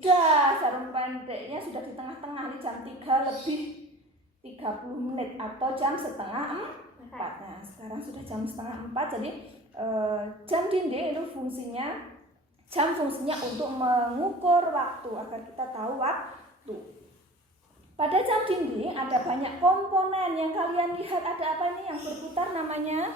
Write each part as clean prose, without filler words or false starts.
Sudah, jarum pendeknya sudah di tengah-tengah nih, jam 3 lebih 30 menit atau jam setengah 4. Nah, sekarang sudah jam setengah 4, jadi jam dinding itu fungsinya untuk mengukur waktu agar kita tahu waktu. Pada jam dinding ada banyak komponen yang kalian lihat. Ada apa ini yang berputar namanya?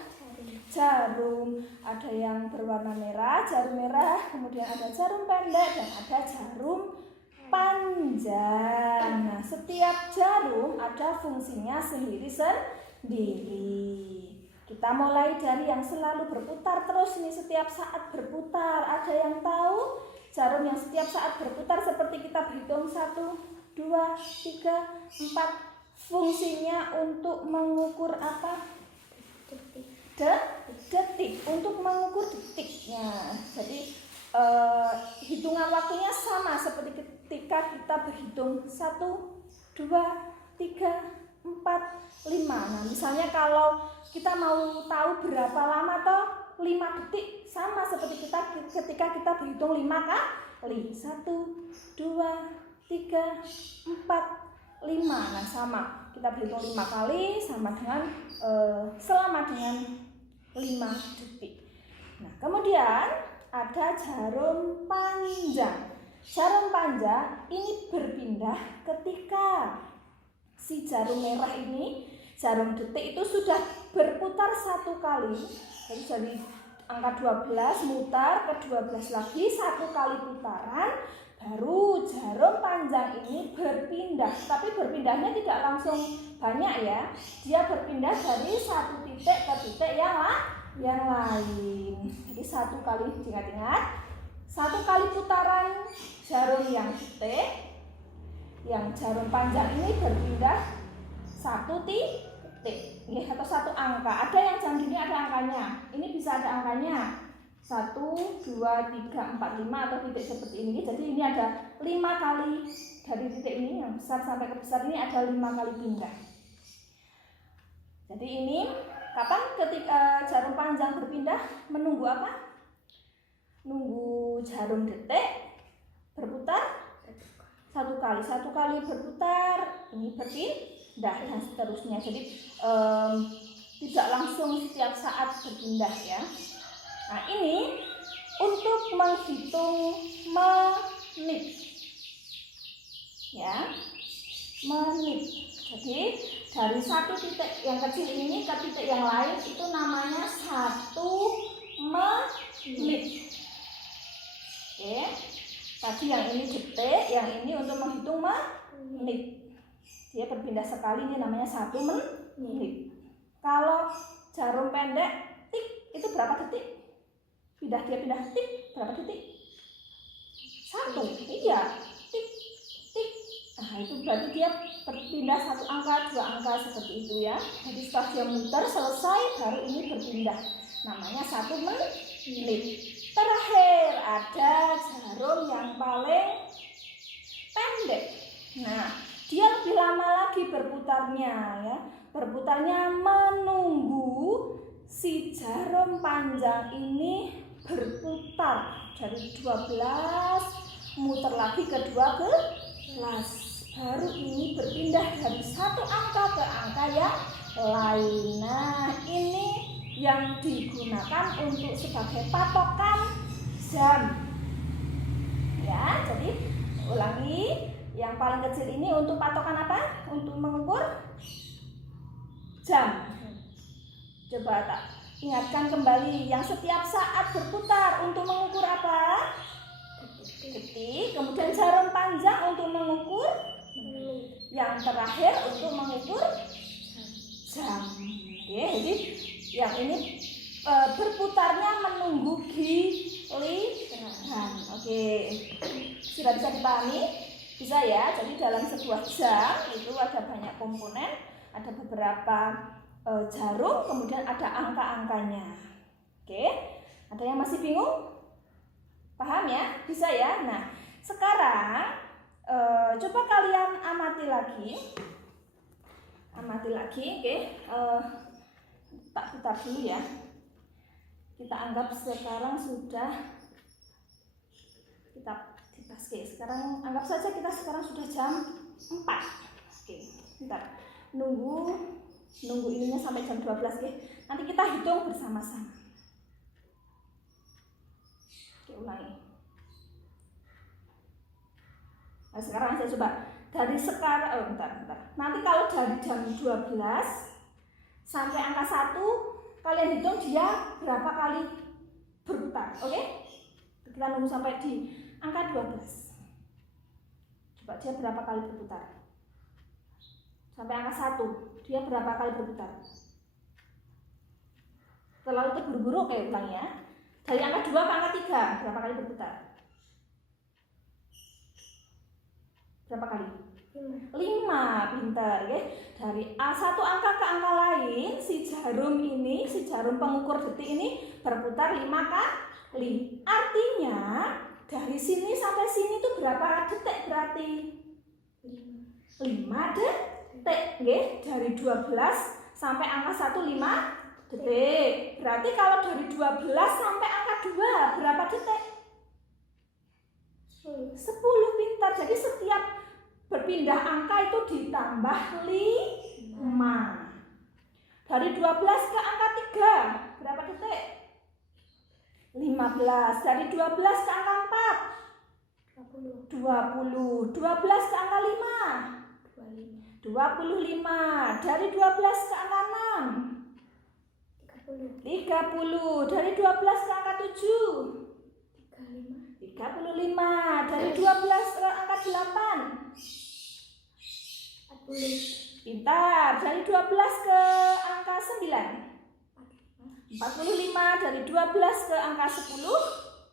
Jarum. Ada yang berwarna merah, jarum merah, kemudian ada jarum pendek dan ada jarum panjang. Nah, setiap jarum ada fungsinya sendiri-sendiri. Kita mulai dari yang selalu berputar terus nih, setiap saat berputar. Ada yang tahu jarum yang setiap saat berputar seperti kita berhitung 1, 2, 3, 4. Fungsinya untuk mengukur apa? Detik, untuk mengukur detiknya. Jadi hitungan waktunya sama seperti ketika kita berhitung 1, 2, 3, 4, 5. Nah, misalnya kalau kita mau tahu berapa lama toh 5 detik, sama seperti ketika kita berhitung 5 kali. 1, 2, 3, 4, 5. Nah, sama. Kita berhitung 5 kali sama dengan selama dengan 5 detik. Nah, kemudian ada jarum panjang. Jarum panjang ini berpindah ketika si jarum merah ini, jarum detik itu sudah berputar 1 kali. Jadi dari angka 12 mutar ke 12 lagi, 1 kali putaran, baru jarum panjang ini berpindah. Tapi berpindahnya tidak langsung banyak ya. Dia berpindah dari satu titik ke titik yang lain. Jadi 1 kali, ingat-ingat, 1 kali putaran jarum yang detik, yang jarum panjang ini berpindah 1 titik, atau 1 angka. Ada yang jam dinding ada angkanya. Ini bisa ada angkanya 1, 2, 3, 4, 5 atau titik seperti ini. Jadi ini ada 5 kali dari titik ini yang besar sampai ke besar ini ada 5 kali pindah. Jadi ini kapan ketika jarum panjang berpindah? Menunggu apa? Nunggu jarum detik berputar 1 kali. 1 kali berputar ini berpindah dan seterusnya. Jadi tidak langsung setiap saat berpindah ya. Nah, ini untuk menghitung menit ya, menit. Jadi dari 1 titik yang kecil ini ke titik yang lain itu namanya 1 menit. Oke, tadi yang ini detik, yang ini untuk menghitung menit. Dia berpindah sekali, ini namanya 1 menit. Kalau jarum pendek tik itu berapa detik? Dia pindah tik berapa detik? 1. Iya, tik tik. Nah, itu berarti dia berpindah 1 angka, 2 angka seperti itu ya. Jadi setelah dia muter selesai baru ini berpindah. Namanya 1 menit. Terakhir ada jarum yang paling pendek. Nah, dia lebih lama lagi berputarnya ya. Berputarnya menunggu si jarum panjang ini berputar dari 12 muter lagi ke 12, baru ini berpindah dari 1 angka ke angka yang lain. Nah, ini yang digunakan untuk sebagai patokan jam ya. Jadi ulangi, yang paling kecil ini untuk patokan apa? Untuk mengukur jam. Coba tak ingatkan kembali, yang setiap saat berputar untuk mengukur apa? Detik. Kemudian jarum panjang untuk mengukur yang terakhir untuk mengukur jam. Oke, jadi yang ini berputarnya menunggu giliran. Oke, sudah bisa dipahami? Bisa ya. Jadi dalam sebuah jam itu ada banyak komponen, ada beberapa jarum, kemudian ada angka-angkanya. Oke, ada yang masih bingung? Paham ya? Bisa ya? Nah, sekarang coba kalian amati lagi. Oke. Tak putar dulu ya. Kita anggap sekarang sudah kita Oke, sekarang anggap saja kita sekarang sudah jam 4. Oke, bentar. Nunggu ininya sampai jam 12, oke. Nanti kita hitung bersama-sama. Oke, ulangi. Nah, sekarang saya coba dari sekarang, bentar. Nanti kalau dari jam 12 sampai angka 1, kalian hitung dia berapa kali berputar, oke? Kita nunggu sampai di angka 12. Coba dia berapa kali berputar. Sampai angka 1, dia berapa kali berputar. Terlalu terburu-buru, oke, ulangi ya. Dari angka 2 ke angka 3, berapa kali berputar? Berapa kali? 5, pintar, ya. Dari satu angka ke angka lain, si jarum pengukur detik ini berputar 5 kali. Artinya dari sini sampai sini itu berapa detik berarti? 5 detik, ya. Dari 12 sampai angka 1 5 detik. Berarti kalau dari 12 sampai angka 2 berapa detik? 10, pintar. Jadi setiap berpindah angka itu ditambah 5. Dari 12 ke angka 3 berapa detik? 15. Dari 12 ke angka 4 20. 12 ke angka 5 25. Dari 12 ke angka 6 30. Dari 12 ke angka 7 35. Dari 12 ke angka 8 40. Pintar. Dari 12 ke angka 9 45. Dari 12 ke angka 10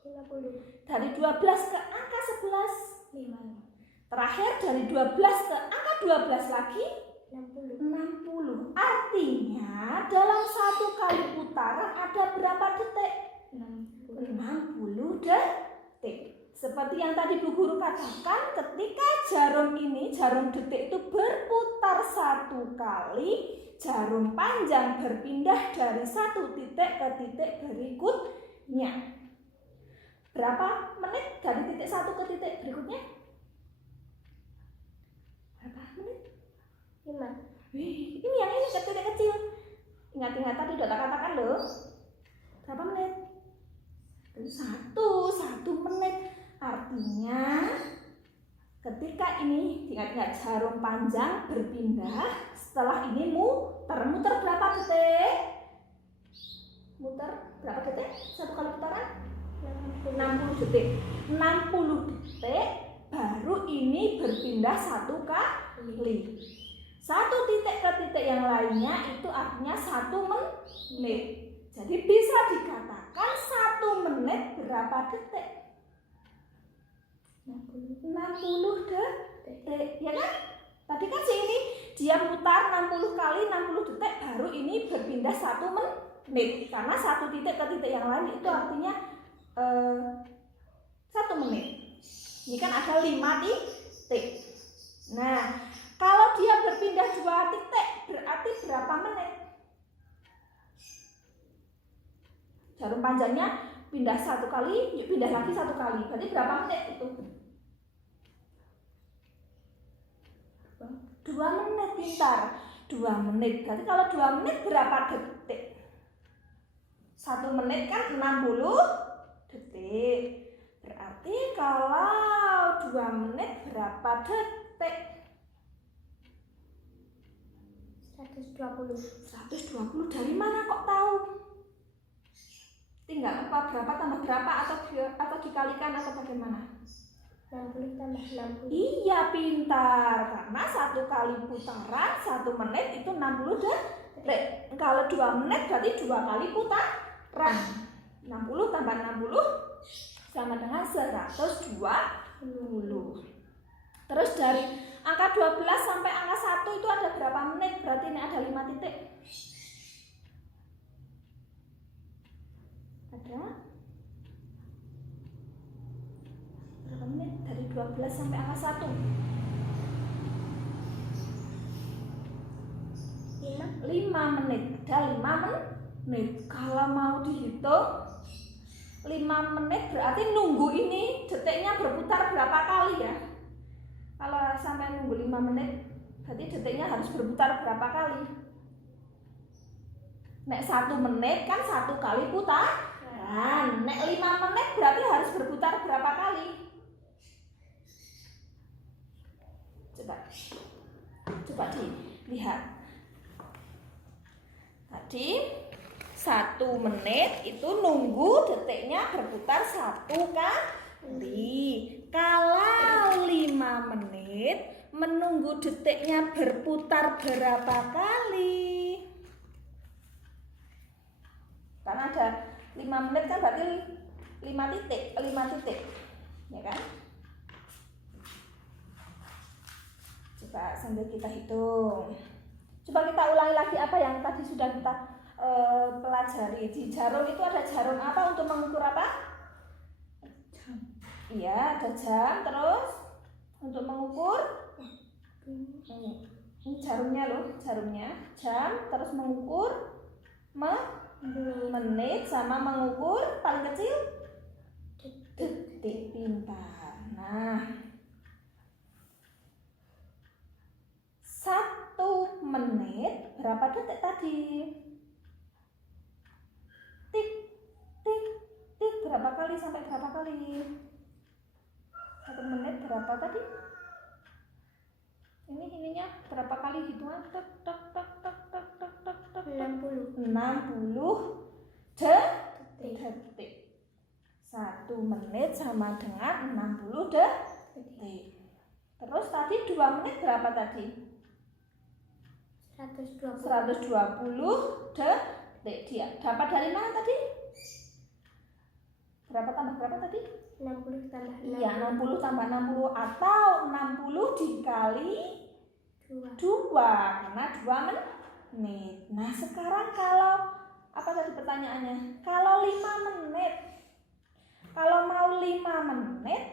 50. Dari 12 ke angka 11 50. Terakhir dari 12 ke angka 12 lagi 60. Artinya dalam satu kali putaran ada berapa detik? 60 detik. Seperti yang tadi Bu Guru katakan, ketika jarum detik itu berputar satu kali, jarum panjang berpindah dari satu titik ke titik berikutnya. Berapa menit dari titik satu ke titik berikutnya? Berapa menit? 5. Wih, ini yang ini ke titik kecil. Ingat-ingat tadi udah tak katakan loh. Berapa menit? 1 menit. Artinya ketika ini ingat-ingat jarum panjang berpindah, setelah ini muter berapa detik? Muter berapa detik? Satu kali putaran? 60 detik. 60 detik baru ini berpindah satu kali. Satu titik ke titik yang lainnya itu artinya 1 menit. Jadi bisa dikatakan 1 menit berapa detik? 60 detik, ya kan? Tadi kan ini dia putar 60 kali 60 detik baru ini berpindah 1 menit. Karena satu titik ke titik yang lain itu artinya 1 menit. Ini kan ada 5 titik. Nah, kalau dia berpindah 2 titik berarti berapa menit? Jarum panjangnya pindah 1 kali, yuk pindah lagi 1 kali. Berarti berapa menit itu? 2 menit, pintar. 2 menit. Berarti kalau 2 menit berapa detik? 1 menit kan 60 detik. Berarti kalau 2 menit berapa detik? 120. Dari mana kok tahu? Tinggal apa berapa tambah berapa atau dikalikan atau bagaimana? 60 tambah 60. Iya, pintar. Karena 1 kali putaran 1 menit itu 60 detik. Kalau 2 menit berarti 2 kali putaran. 60 tambah 60 sama dengan 120. Terus dari angka 12 sampai angka 1 itu ada berapa menit? Berarti ini ada 5 titik. Ada berapa menit? Dari 12 sampai angka 1 5 menit. Ada 5 menit. Kalau mau dihitung 5 menit berarti nunggu ini detiknya berputar berapa kali ya? Kalau sampai nunggu 5 menit berarti detiknya harus berputar berapa kali? Nek 1 menit kan 1 kali putaran. Nek 5 menit berarti harus berputar berapa kali? Coba dilihat. Tadi 1 menit itu nunggu detiknya berputar 1 kali. Kalau 5 menit menunggu detiknya berputar berapa kali? Karena ada 5 menit kan berarti 5 titik, ya kan? Coba sambil kita hitung. Coba kita ulangi lagi apa yang tadi sudah kita pelajari. Di jarum itu ada jarum apa untuk mengukur apa? Jam. Iya, ada jam. Terus untuk mengukur ini jarumnya loh, jarumnya. Jam, terus mengukur menit sama mengukur paling kecil detik. Pintar. Nah, 1 menit berapa detik tadi? Tik, tik, tik. Berapa kali sampai berapa kali? 1 menit berapa tadi? Ininya berapa kali hitungan? Tek, tek, tek, tek, tek, tek, tek, tek. 60 detik. 1 menit sama dengan 60 detik. Terus tadi 2 menit berapa tadi? 120 detik. Dia dapat dari mana tadi? Berapa tambah berapa tadi? 60 tambah 60. Iya, 60 tambah 60 atau 60 dikali 2 karena 2 menit. Nah, sekarang kalau apa tadi pertanyaannya? Kalau 5 menit. Kalau mau 5 menit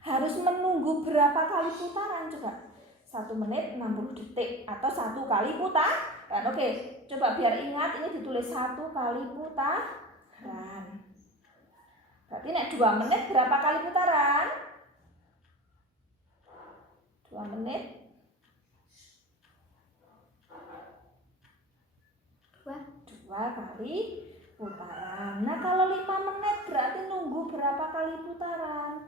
harus menunggu berapa kali putaran coba? 1 menit 60 detik atau 1 kali putaran. Oke, coba biar ingat ini ditulis 1 kali putaran. Berarti nek 2 menit berapa kali putaran? 2 menit 2 kali putaran. Nah, kalau 5 menit berarti nunggu berapa kali putaran?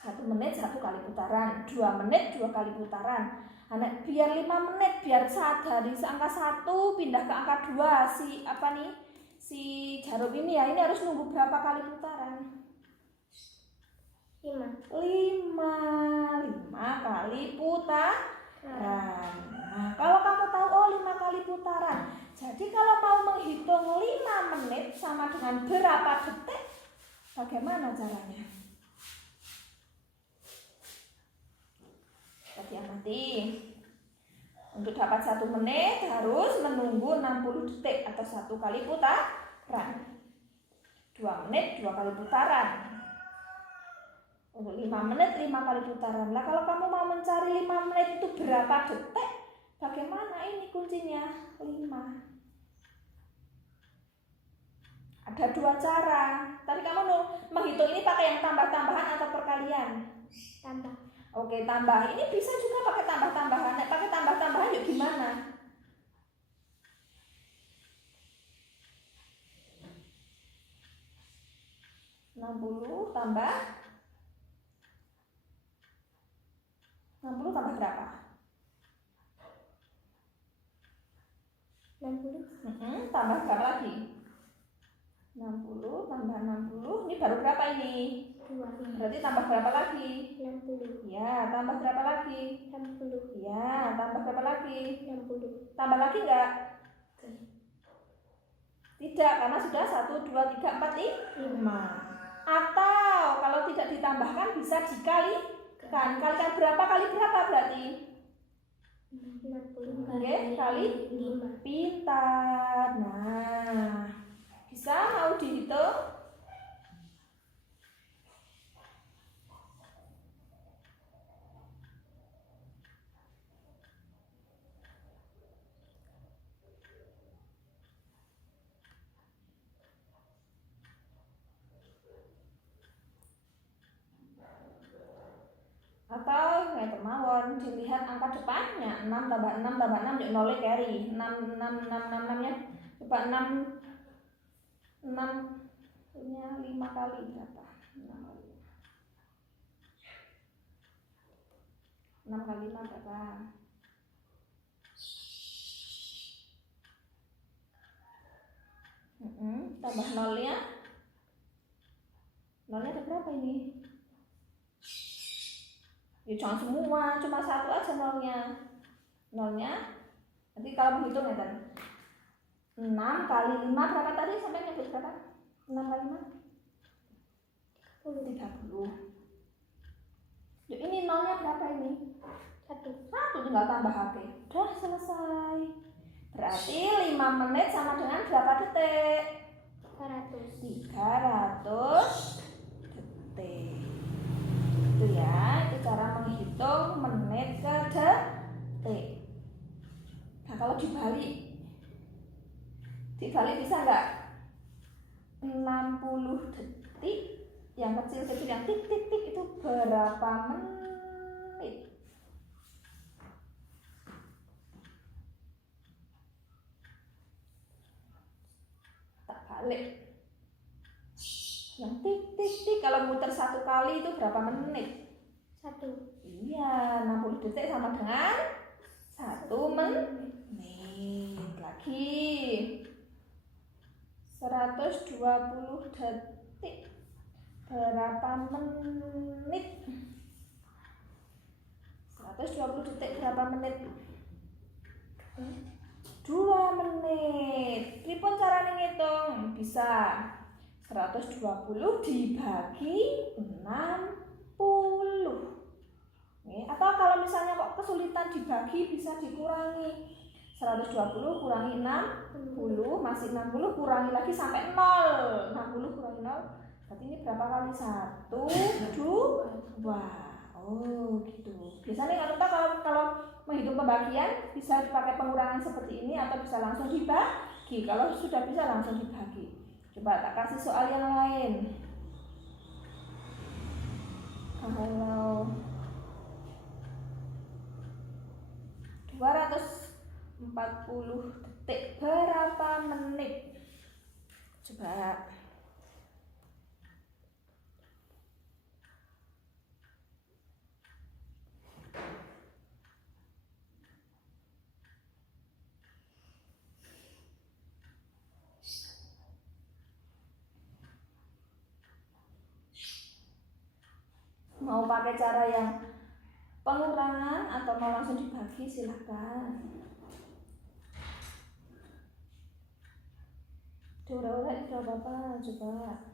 1 menit 1 kali putaran, 2 menit 2 kali putaran. Nah, biar 5 menit, biar saat dari angka 1 pindah ke angka 2 si jarum ini ya, ini harus nunggu berapa kali putaran? 5 kali putaran. Nah, kalau kamu tahu 5 kali putaran. Jadi kalau mau menghitung 5 menit sama dengan berapa detik? Bagaimana caranya? Tadi amati. Untuk dapat 1 menit harus menunggu 60 detik atau 1 kali putaran. 2 menit 2 kali putaran. Untuk 5 menit 5 kali putaran. Lah kalau kamu mau mencari 5 menit itu berapa detik? Bagaimana ini kuncinya? 5. Ada 2 cara. Tadi kamu menghitung ini pakai yang tambah-tambahan atau perkalian? tambah. Oke, tambah. Ini bisa juga pakai tambah-tambahan. Nek pakai tambah-tambahan yuk gimana? tambah 60 tambah berapa? 60. Tambah berapa lagi? 60 tambah 60. Ini baru berapa ini? 2. Berarti tambah berapa lagi? 60. Ya, tambah berapa lagi? 60. Ya, tambah berapa lagi? 60. Tambah lagi enggak? Tidak, karena sudah 1, 2, 3, 4, 5. Atau kalau tidak ditambahkan bisa dikalikan. Kalikan berapa kali berapa berarti? 60 Oke, kali 5. Pintar. Nah, bisa mau dihitung? ngeten mawon, dilihat angka depannya 6 tambah 6 tambah 6 jadi 0 carry 6 nya coba 6 nya 5 kali berapa? 6 kali 5 berapa? Tambah 0 nya ada berapa ini? Ya jangan semua, cuma satu aja 0-nya. 0-nya nanti kalau menghitung ya kan 6 kali 5 berapa tadi sampai nyebut berapa? 6 kali 5 30. Yuk ini 0-nya berapa ini? 1 tinggal tambah HP. Udah selesai. Berarti 5 menit sama dengan berapa detik? 300 detik. Itu ya, itu cara menghitung menit ke detik. Nah kalau dibalik bisa nggak? 60 detik yang kecil-kecil yang tik-tik-tik itu berapa menit? Tak balik. Yang tik-tik-tik kalau muter 1 kali itu berapa menit? 1. Iya, 60 detik sama dengan 1 menit. Lagi 120 detik berapa menit? 120 detik berapa menit? 2 menit. Pripun carane ngitung? Bisa 120 dibagi 60. Atau kalau misalnya kok kesulitan dibagi bisa dikurangi 120 kurangi 60 masih 60 kurangi lagi sampai 0. 60 kurangi 0 berarti ini berapa kali? 1, 2. Oh gitu. Biasanya nggak lupa kalau menghitung pembagian bisa dipakai pengurangan seperti ini atau bisa langsung dibagi. Kalau sudah bisa langsung dibagi. Coba tak kasih soal yang lain. Kalau 240 detik berapa menit? Coba. Mau pakai cara yang pengurangan atau mau langsung dibagi silahkan. Diurut-urut itu apa? Coba.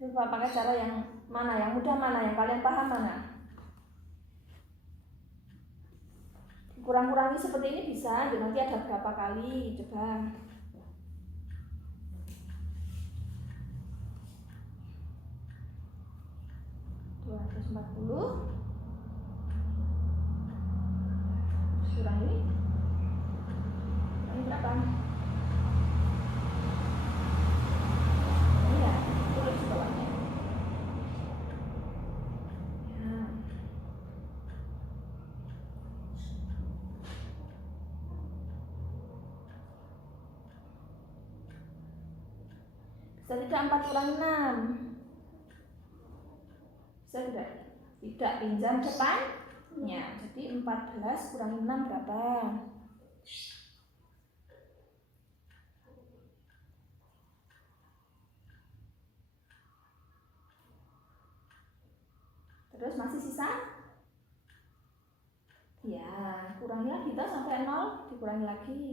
Coba pakai cara yang mana? Yang mudah mana? Yang kalian paham mana? Kurang-kurangi seperti ini bisa, nanti ada berapa kali, coba. $240 kurang ini berapa? Ini ya, tulis di bawahnya. Ya. Bisa tidak 4 kurangi 6? Bisa tidak? Tidak, pinjam depannya. Jadi 14 kurangi 6 berapa? Terus masih sisa? Ya, kurangi lagi kita sampai 0, dikurangi lagi.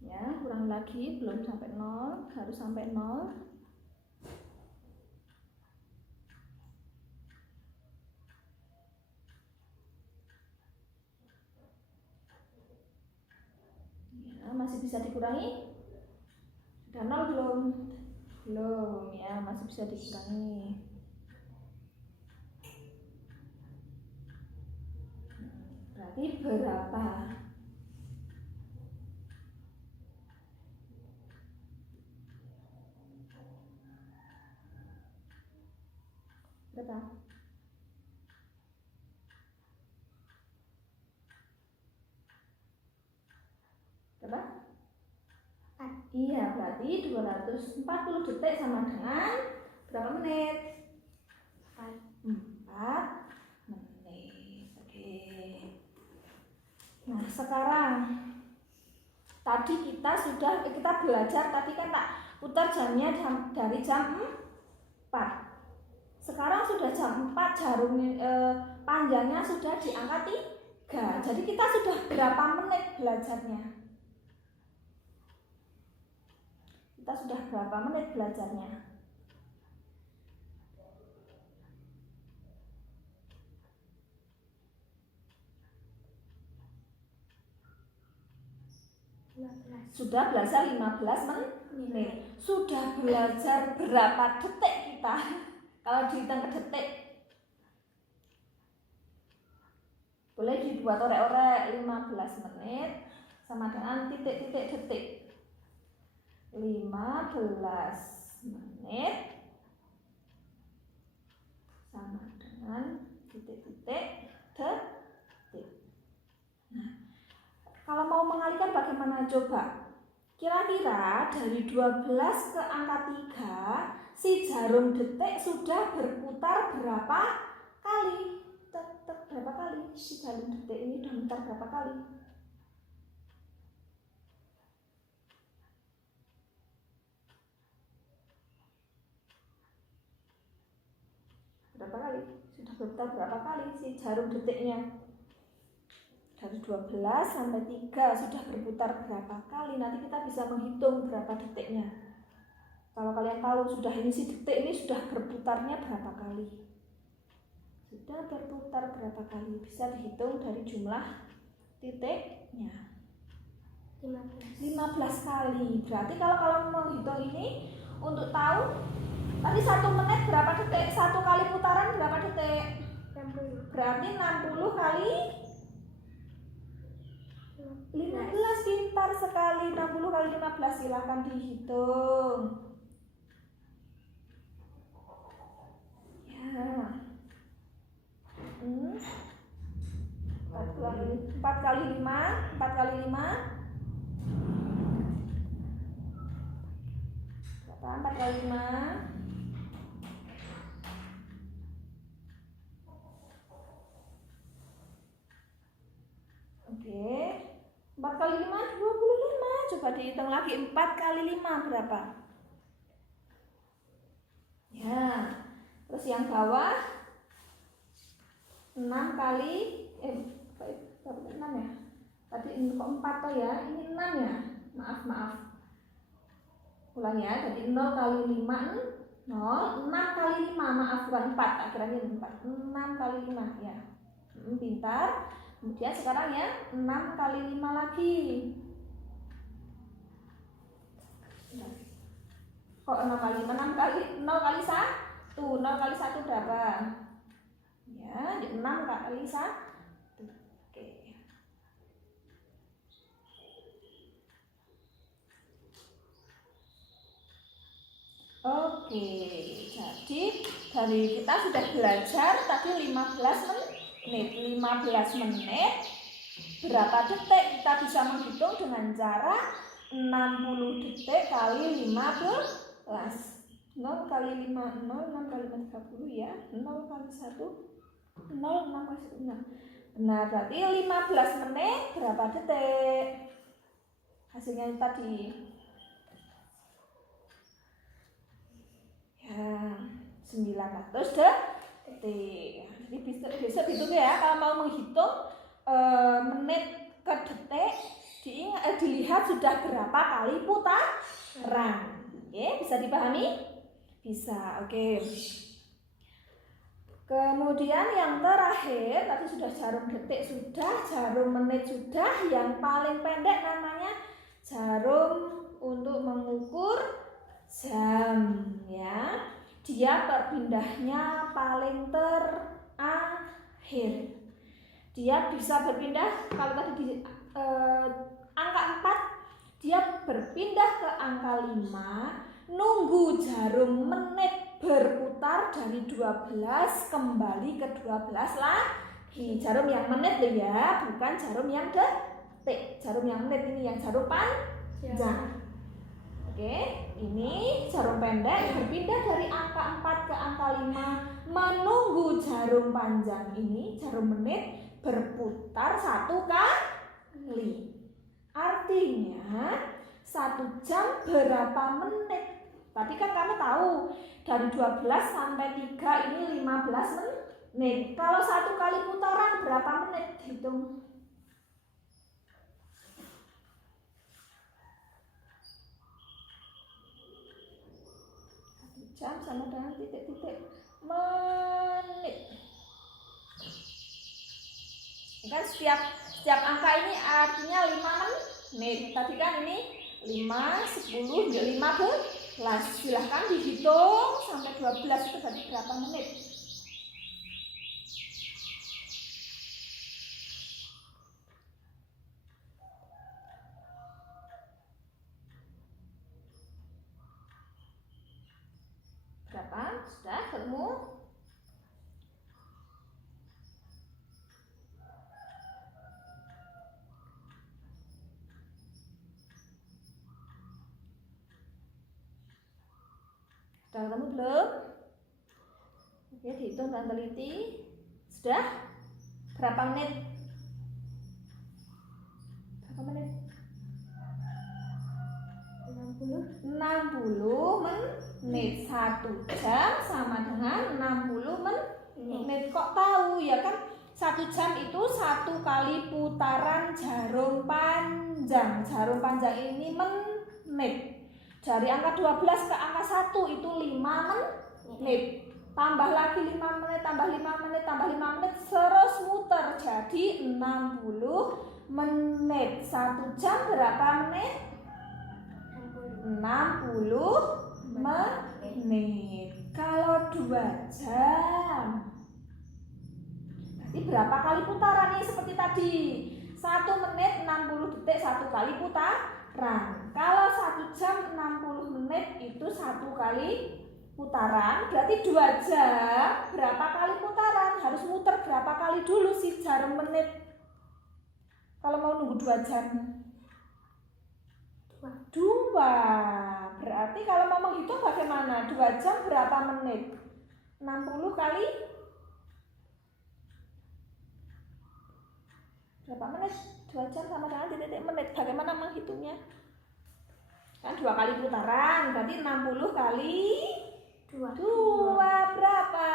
Ya, kurang lagi, belum sampai 0, harus sampai 0. bisa dikurangi? Sudah 0 belum? Belum ya, masih bisa dikurangi. Berarti berapa? Berapa? Berapa? 4. Iya, berarti 240 detik sama dengan berapa menit? 4 menit. Oke. Nah, sekarang tadi kita belajar tadi kan tak putar jamnya dari jam 4. Sekarang sudah jam 4, panjangnya sudah di angka 3. Jadi kita sudah berapa menit belajarnya? Kita sudah berapa menit belajarnya? Sudah belajar 15 menit. Sudah belajar berapa detik kita? Kalau dihitung ke detik, boleh dibuat orek-orek. 15 menit sama dengan titik-titik detik. 15 menit sama dengan titik-titik detik. Nah, kalau mau mengalihkan bagaimana coba? Kira-kira dari 12 ke angka 3, si jarum detik sudah berputar berapa kali? Berapa kali si jarum detik ini sudah mutar berapa kali? Berapa kali? Sudah berputar berapa kali si jarum detiknya? Dari 12 sampai 3 sudah berputar berapa kali? Nanti kita bisa menghitung berapa detiknya. Kalau kalian tahu sudah ini si detik ini sudah berputarnya berapa kali? Sudah berputar berapa kali? Bisa dihitung dari jumlah titiknya. 15 kali. Berarti kalau menghitung ini untuk tahu tadi 1 menit berapa detik? 1 kali putaran berapa detik? 60. Berarti 60 kali 15. Pintar sekali. 60 kali 15 silahkan dihitung. Ya. 4 kali 5. 4 kali 5. Berapa? 4 kali 5. Oke. 4 kali 5 25. Coba dihitung lagi 4 kali 5 berapa? Ya. Terus yang bawah 6 kali 6 ya? Tadi kok 4 toh ya? Ini 6 ya? Maaf. Ulang ya. Jadi 0 kali 5 0, 6 kali 5, maaf bukan 4, akhirnya 4. 6 kali 5 ya. Pintar. Kemudian sekarang ya 6 kali 5 lagi. Kok 6 kali 5? 6 kali 0 kali 1. 0 kali 1 berapa? Ya, 6 kali 1. Oke, jadi dari kita sudah belajar tadi 15 menit. Berapa detik kita bisa menghitung dengan cara 60 detik kali 15. 0 kali 5, 0, 6 kali 5, 30 ya. 0 kali 1, 0, 6 kali 1, 6. Benar, berarti 15 menit berapa detik? Hasilnya tadi. Ya, 900 detik. Jadi besok hitung ya. Kalau mau menghitung menit ke detik, dilihat sudah berapa kali putaran. Oke, bisa dipahami? Bisa. Oke. Kemudian yang terakhir, tadi sudah jarum detik sudah, jarum menit sudah, yang paling pendek namanya jarum untuk mengukur jam ya. Dia berpindahnya paling terakhir. Dia bisa berpindah kalau tadi di angka 4, dia berpindah ke angka 5, nunggu jarum menit berputar dari 12 kembali ke 12 lagi. Jarum yang menit loh ya, bukan jarum yang detik. Jarum yang menit ini yang jarum panjang. Oke, ini jarum pendek berpindah dari angka 4 ke angka 5, menunggu jarum panjang ini, jarum menit berputar 1 kali. Artinya 1 jam berapa menit? Tadi kan kamu tahu dari 12 sampai 3 ini 15 menit. Kalau 1 kali putaran berapa menit? Hitung. Jam sama dengan titik-titik menit. Kan setiap angka ini artinya 5 menit. Tadi kan ini 5, 10, 15. Silahkan dihitung sampai 12 itu berarti berapa menit? Berapa? Sudah ketemu? Sudah ketemu belum? Oke, dihitung dan teliti. Sudah? Berapa menit? Berapa menit? 60 menit. 1 jam sama dengan 60 menit. Kok tahu ya kan? 1 jam itu 1 kali putaran jarum panjang. Jarum panjang ini menit. Dari angka 12 ke angka 1 itu 5 menit. Tambah lagi 5 menit, tambah 5 menit, tambah 5 menit, terus muter jadi 60 menit. 1 jam berapa menit? 60 menit. Kalau 2 jam berarti berapa kali putaran nih seperti tadi? 1 menit 60 detik 1 kali putaran. Kalau 1 jam 60 menit itu 1 kali putaran. Berarti 2 jam berapa kali putaran? Harus muter berapa kali dulu si jarum menit? Kalau mau nunggu 2 jam? 2. Berarti kalau mau menghitung bagaimana? 2 jam berapa menit? 60 kali berapa menit? 2 jam sama dengan titik menit. Bagaimana menghitungnya? Kan 2 kali putaran, berarti 60 kali 2 berapa?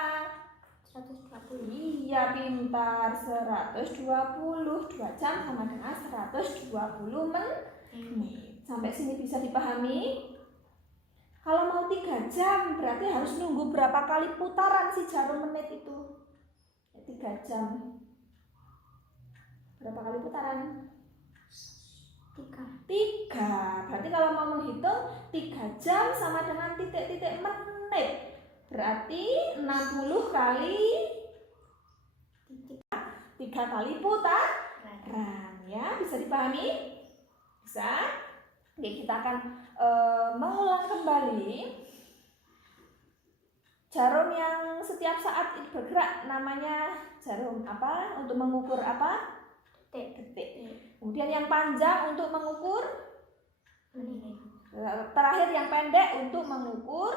120. Iya, pintar. 120. 2 jam sama dengan 120 menit. Sampai sini bisa dipahami? Kalau mau 3 jam berarti harus nunggu berapa kali putaran si jarum menit itu? 3 jam. Berapa kali putaran? 3. Berarti kalau mau menghitung 3 jam sama dengan titik-titik menit. Berarti 60 kali 3 kali putaran. Ya, bisa dipahami? Bisa? Oke, kita akan mengulang kembali. Jarum yang setiap saat bergerak namanya jarum apa? Untuk mengukur apa? Detik. Kemudian yang panjang untuk mengukur menit. Terakhir yang pendek untuk mengukur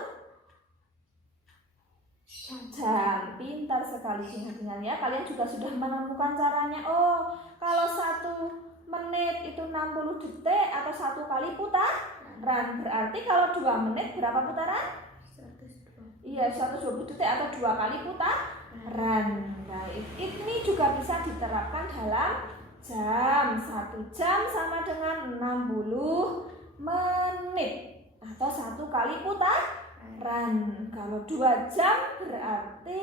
jam. Pintar sekali ingat ya. Kalian juga sudah menemukan caranya. Oh, kalau 1 menit itu 60 detik atau 1 kali putaran. Berarti kalau 2 menit berapa putaran? 120. Iya, 120 detik atau 2 kali putaran. Nah, ini juga bisa diterapkan dalam jam. 1 jam sama dengan 60 menit atau 1 kali putaran. Kalau 2 jam berarti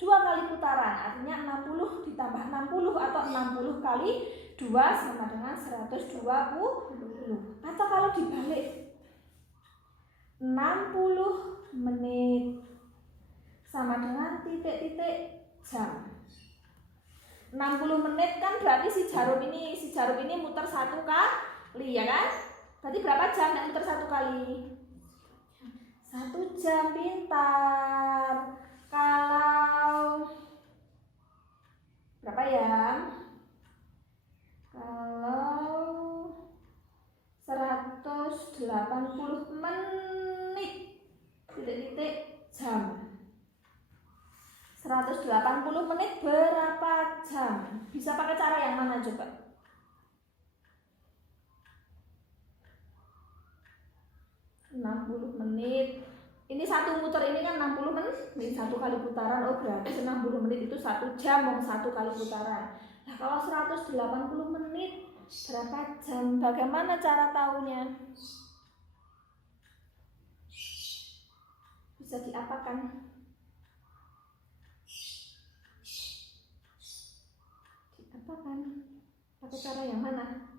2 kali putaran, artinya 60 ditambah 60 atau 60 kali sama dengan 120. Atau kalau dibalik, 60 menit sama dengan titik-titik jam. 60 menit kan berarti si jarum ini muter 1 kali, ya kan? Berarti berapa jam yang muter 1 kali? 1 jam, pintar. Kalau berapa ya? Kalau 180 menit titik-titik jam. 180 menit berapa jam? Bisa pakai cara yang mana coba? menit. Ini satu muter ini kan 60 menit, 1 kali putaran. Oh berarti 60 menit itu 1 jam, 1 kali putaran. Nah kalau 180 menit berapa jam? Bagaimana cara tahunya? Bisa diapakan? Diapakan? Pakai cara yang mana?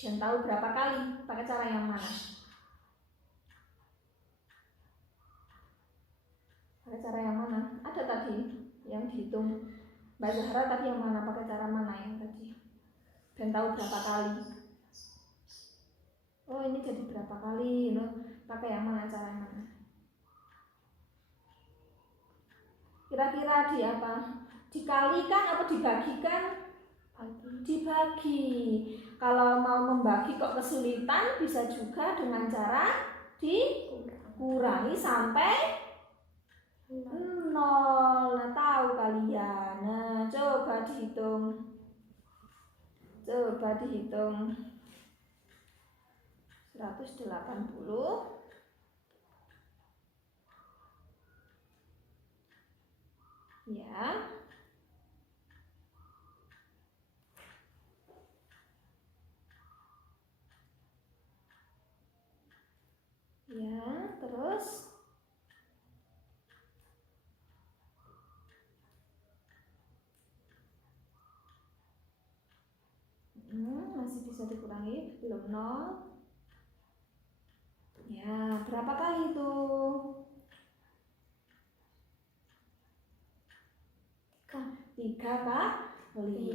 Dan tahu berapa kali? Pakai cara yang mana? Pakai cara yang mana? Ada tadi yang dihitung Mbak Zahra tadi yang mana? Pakai cara mana yang tadi? Dan tahu berapa kali? Oh ini jadi berapa kali? Pakai yang mana? Cara yang mana? Kira-kira di apa? Dikalikan atau dibagikan? Dibagi. Kalau mau membagi kok kesulitan, bisa juga dengan cara dikurangi sampai 0. Nah tahu kalian. Nah coba dihitung. 180 ya. Ya, terus masih bisa dikurangi, belum 0. Ya, berapa kali itu? 3 kali.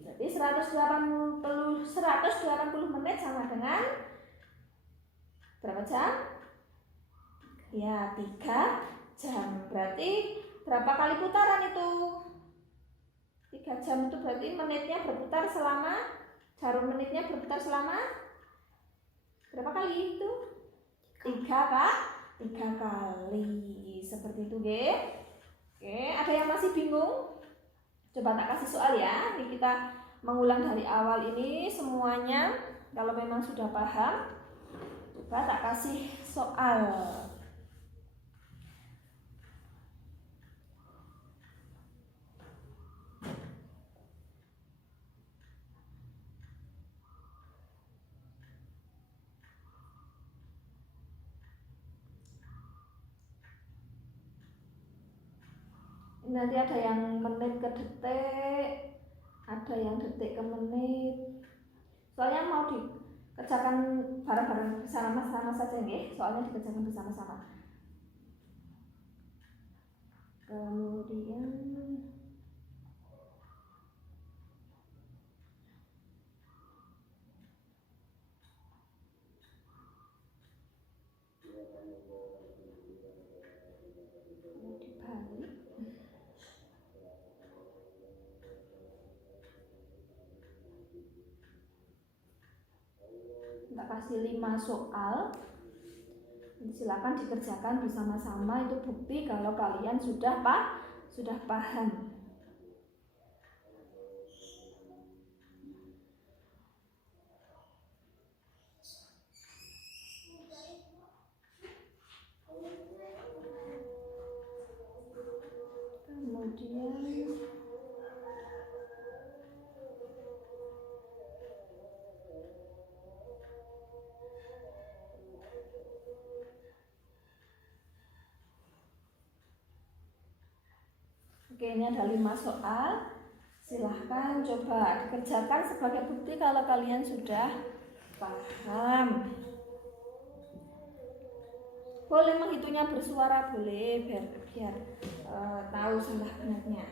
Jadi 180 menit sama dengan berapa jam? Ya, 3 jam. Berarti berapa kali putaran itu? 3 jam itu berarti menitnya berputar selama, jarum menitnya berputar selama berapa kali itu? 3 kali. Seperti itu, Ge. Oke, ada yang masih bingung? Coba tak kasih soal ya. Ini kita mengulang dari awal ini semuanya. Kalau memang sudah paham, coba tak kasih soal. Nanti ada yang menit ke detik, ada yang detik ke menit. Soalnya mau dikerjakan bareng-bareng bersama-sama saja nih. Soalnya dikerjakan bersama-sama. Kemudian dibalik. Kita kasih 5 soal. Silakan dikerjakan bersama-sama, itu bukti kalau kalian sudah paham. Kemudian oke, ini ada 5 soal. Silahkan coba dikerjakan sebagai bukti kalau kalian sudah paham. Boleh menghitungnya bersuara, boleh biar tahu salah benarnya.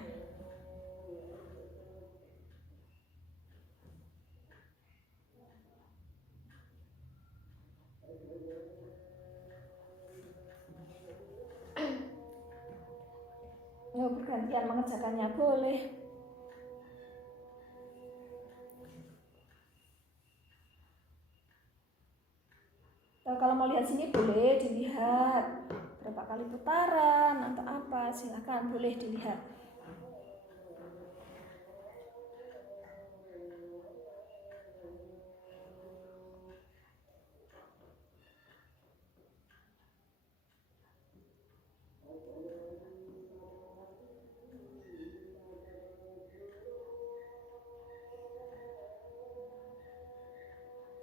Bergantian mengerjakannya boleh. Kalau mau lihat sini boleh dilihat berapa kali putaran atau apa, silakan boleh dilihat.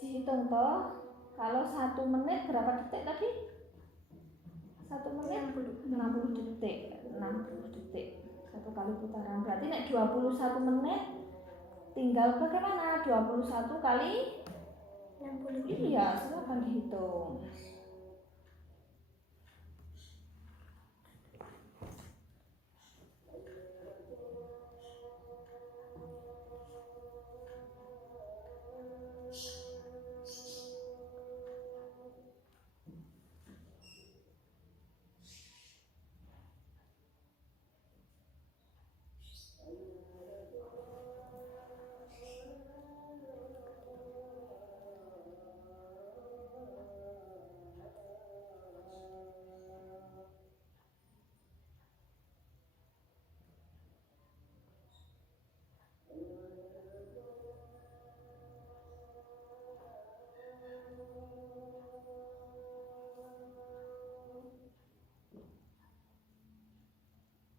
Dihitung toh, kalau 1 menit berapa detik tadi? 1 menit 60 detik. 60 detik 1 kali putaran. Berarti nek 21 menit tinggal bagaimana? 21 kali 60. iya, silakan dihitung.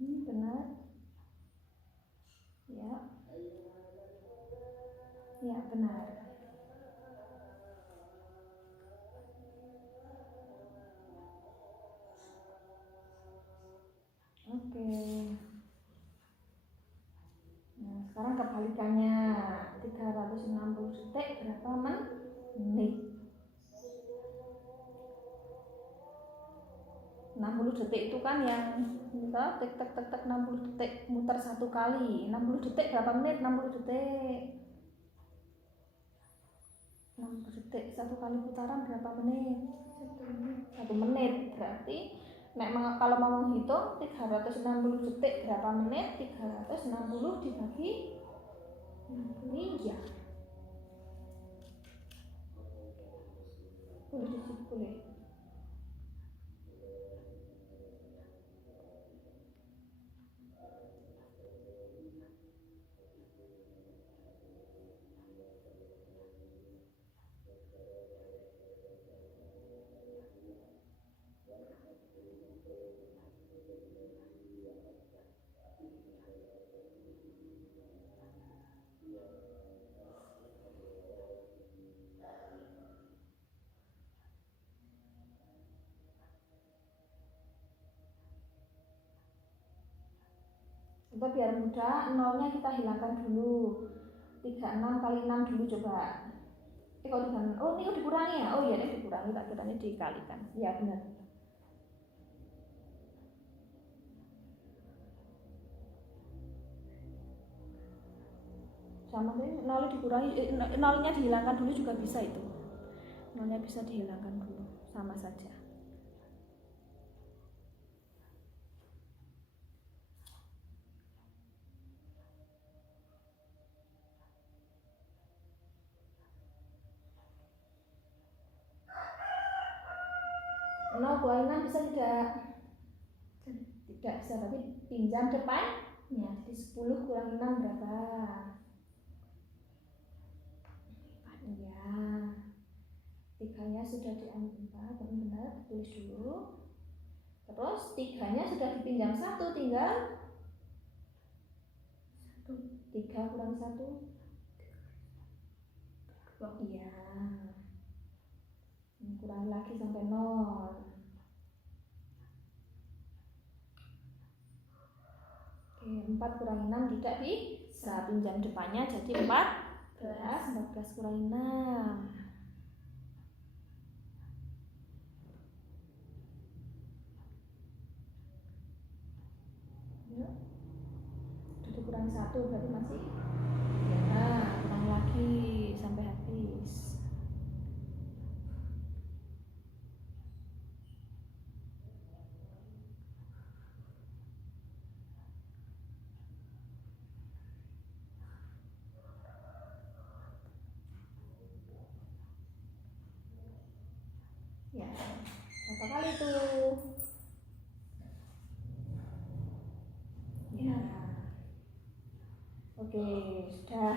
Ini benar? Ya. Ya, benar. Oke. Nah, sekarang kebalikannya. 360 detik berapa menit? 60 detik itu kan yang kita tek tek tek tek 60 detik muter 1 kali. 60 detik berapa menit? 60 detik. 60 detik 1 kali putaran berapa menit? 1 menit. Berarti kalau mau menghitung 360 detik berapa menit? 360 dibagi 3. Boleh disitu boleh. Coba biar mudah, nolnya kita hilangkan dulu. 36 kali 6 dulu coba. Kok 36? Oh, ini dikurangi ya? Oh iya, ini dikurangi, tak kira ini dikalikan. Iya benar. Sama tadi nolnya dikurangi, nolnya dihilangkan dulu juga bisa itu. Nolnya bisa dihilangkan dulu, sama saja. Nol kurangan bisa tidak? Tidak bisa, tapi pinjam depannya. Jadi 10 kurang 6 berapa? Ya, 3-nya sudah diambil, benar, tulis dulu. Terus 3-nya sudah dipinjam 1, tinggal 3 kurang 1. Iya. Kurang lagi sampai 0. Oke, 4 kurang 6 tidak bisa. 1 jam depannya jadi 14 kurangi 6. Yuk. 7 kurang 1 berarti masih ya, kurang lagi sampai habis. Ya, berapa kali tuh? Ya. Oke, sudah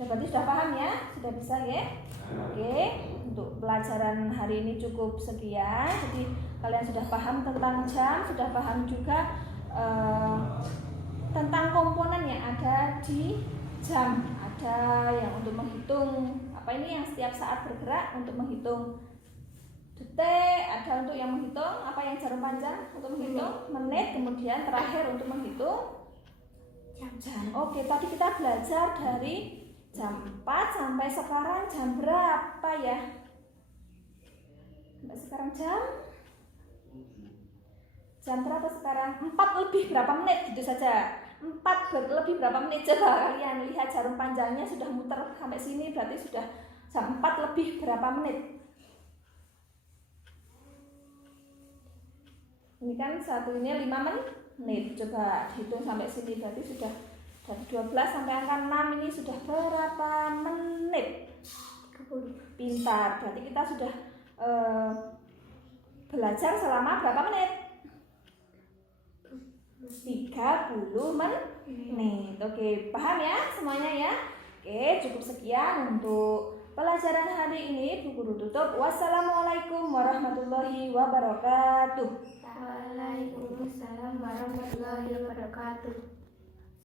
berarti sudah paham ya? Sudah bisa ya? Oke, untuk pelajaran hari ini cukup sekian. Jadi kalian sudah paham tentang jam, sudah paham juga tentang komponen yang ada di jam. Ada yang untuk menghitung yang setiap saat bergerak untuk menghitung detik, ada untuk yang menghitung yang jarum panjang untuk menghitung menit, kemudian terakhir untuk menghitung jam. Oke, tadi kita belajar dari jam 4 sampai sekarang jam berapa ya? Sampai sekarang jam berapa sekarang? 4 lebih berapa menit gitu saja. 4 lebih berapa menit, coba kalian lihat jarum panjangnya sudah muter sampai sini, berarti sudah jam 4 lebih berapa menit. Ini kan satunya 5 menit, coba hitung sampai sini, berarti sudah dari 12 sampai angka 6 ini sudah berapa menit? 30. Pintar, berarti kita sudah belajar selama berapa menit? 30 menit. Oke, paham ya semuanya ya? Oke, cukup sekian untuk pelajaran hari ini. Bu Guru tutup. Wassalamualaikum warahmatullahi wabarakatuh. Waalaikumsalam warahmatullahi wabarakatuh.